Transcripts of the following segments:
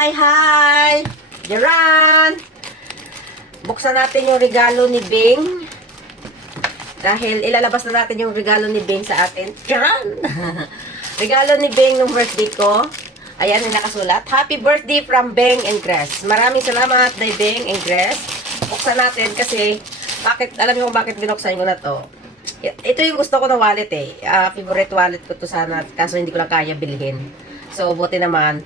Hi! Jaran! Buksan natin yung regalo ni Bing. Dahil ilalabas na natin yung regalo ni Bing sa atin. Jaran! Regalo ni Bing nung birthday ko. Ayan, yung nakasulat. Happy birthday from Bing and Grace. Maraming salamat na Bing and Grace. Buksan natin kasi, alam niyo kung bakit binuksan ko na to. Ito yung gusto ko na wallet eh. Favorite wallet ko to sana. Kaso hindi ko lang kaya bilhin. So, buti naman,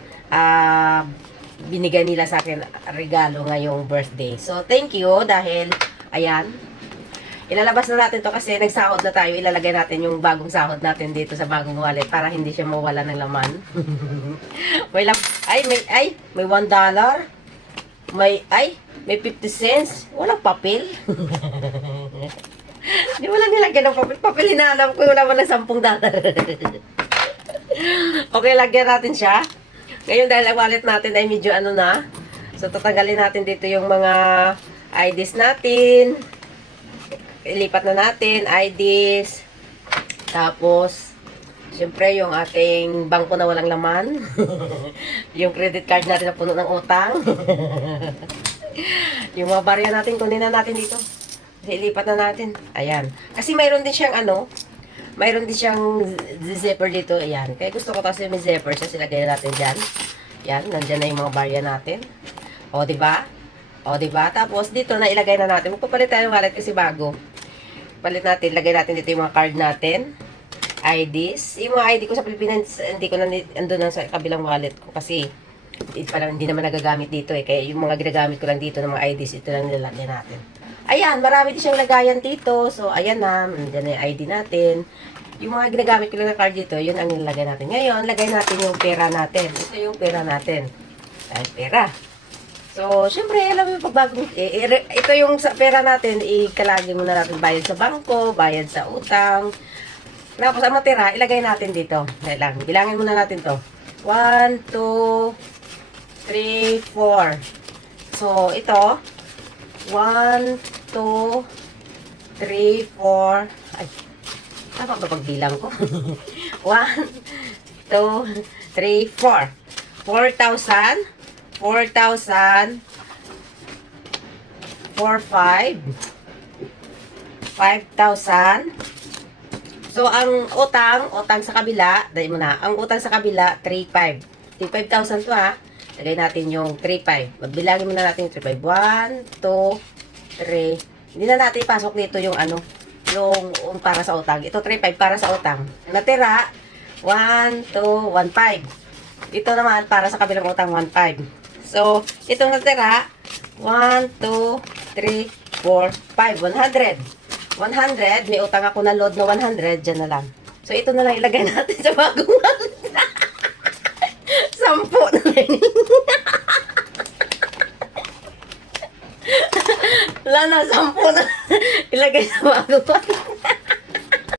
binigay nila sa akin regalo ngayong birthday. So, thank you dahil, ayan, ilalabas na natin to kasi nagsahod na tayo. Ilalagay natin yung bagong sahod natin dito sa bagong wallet para hindi siya mawala ng laman. may $1. May 50 cents. Walang papel. Di mo lang nilagyan ng papel. Papel hinahanap ko. Wala mo ng $10. Okay, lagyan natin siya. Ngayon dahil ang wallet natin ay medyo ano na. So, tatanggalin natin dito yung mga IDs natin. Ilipat na natin, IDs. Tapos, syempre yung ating bangko na walang laman. Yung credit card natin na puno ng utang. Yung mga barya natin, kunin na natin dito. Ilipat na natin. Ayan. Kasi mayroon din siyang ano, mayroon din siyang zipper dito. Ayan. Kaya gusto ko kasi may zipper siya. Silagay natin dyan. Ayan. Nandyan na yung mga barya natin. O, diba? O, diba? Tapos, dito na ilagay na natin. Magpapalit tayo ng wallet kasi bago. Palit natin. Lagay natin dito yung mga card natin. IDs. Yung mga ID ko sa Pilipinas, hindi ko na andun na sa kabilang wallet ko. Kasi, parang hindi naman nagagamit dito eh. Kaya yung mga ginagamit ko lang dito ng mga IDs, ito lang nilalagyan natin. Ayan, marami din siyang lagayan dito. So, ayan na. Nandiyan na yung ID natin. Yung mga ginagamit ko lang na card dito, yun ang nilagay natin. Ngayon, lagay natin yung pera natin. Ito yung pera natin. Ay, pera. So, syempre, alam mo yung pagbagong, ito yung sa pera natin, ikalagay muna natin bayad sa bangko, bayad sa utang. Tapos, ang matira, ilagay natin dito. Dahil lang, bilangin muna natin to. 1, 2, 3, 4. So, ito, 1, 2, 3, 4. Ay, tama ba pagbilang ko? 1, 2, 3, 4. 4,000. 4,000. 4,500. 5,000. So, ang utang sa kabila, dahil mo na, ang utang sa kabila, 3,500. 5,000 to ha. Lagay natin yung 3,500. Magbilangin muna natin yung 3,500. 1, 2, 3. Hindi na natin ipasok dito yung ano, yung para sa utang. Ito 3,500 para sa utang. Natira, 1, 2, 1,500. Ito naman para sa kabilang utang, 1,500. So, itong natira, 1, 2, 3, 4, 5. 100. 100. May utang ako na load na 100. Diyan na lang. So, ito na lang ilagay natin sa bagong wallet. 10 na lang. Wala na, 10 na. Ilagay sa bagong wallet.